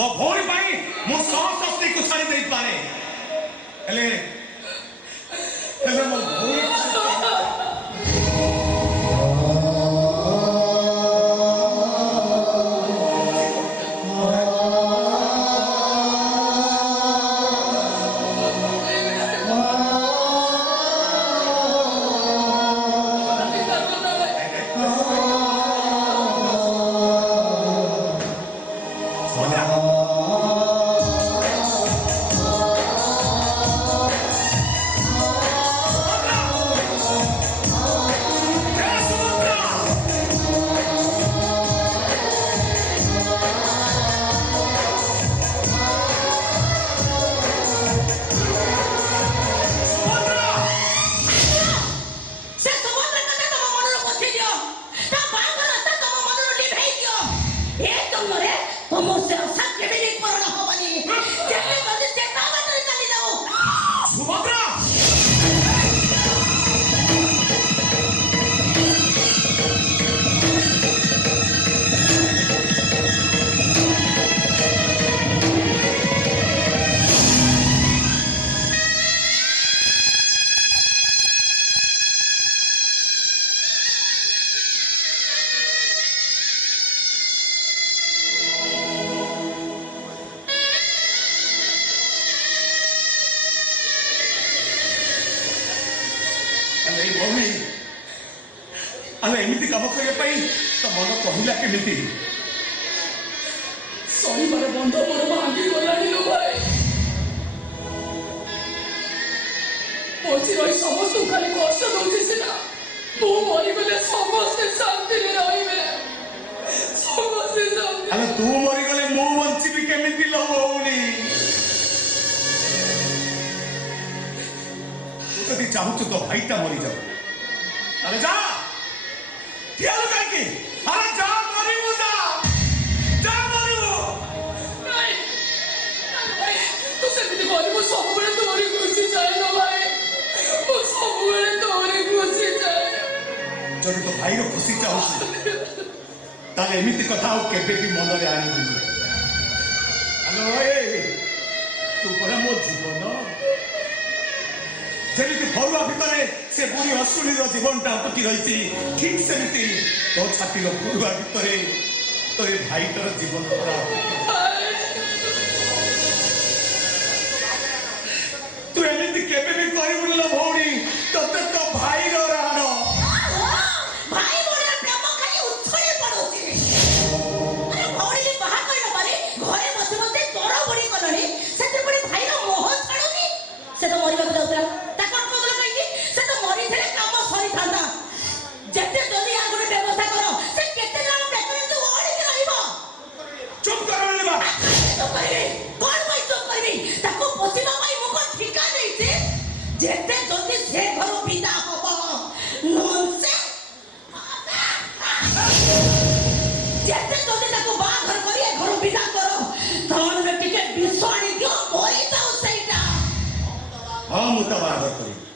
मो भौणी पाई मो संस्कृति को छाड़ी दे पारे हेले मो भौणी एमती कम करने तो मन कहला केमी शनिवार बंध मोर भांगी गलानी लो भाई पछी रही समस्त खाली कष्ट दौचे सीना तू मरी गले समस्त शांति रे रहिबे समस्त शांति अरे तू मरी गले मो बंचिबी केमिति लो होउनी तू कदी चाहू तो भाईटा मरी जाओ अरे जा क्या लगा के अरे जा मरी मुदा जा मरी वो नहीं तू से भी बोली वो सब बड़े तोरी खुशी जाए ना भाई वो सब बड़े तोरी खुशी जाए जब तो भाई रो खुशी चाहू ताले एमिति कथा हो केबे भी मन रे आनी बुझ हेलो ए तू परा मो जीवन जेमिति भरुआ भितरे से बुढ़ी अश्विनी जीवनटा अटकी रही ठीक सेमती तो छाती भरुआ भितरे तो ये भाईटर जीवन तू एमिति केबे भी करबुन लो भौणी तते तो भाई रो रहनो भाई मोर प्रेम खाली उछळे पडोची अरे भौणी बाहा कइला पारे घरे बसे बसे तोर बड़ी कलणी सेते बड़ी भाई रो मोह छाडुनी से तो मरिबा जाउतरा जेते जल्दी से घर विदा होबो नॉनसेंस जेते जल्दी ताको बाहर करिए घर विदा करो तोन रे टिके विश्वाणी क्यों बोली तो सेटा हां मुतबार करी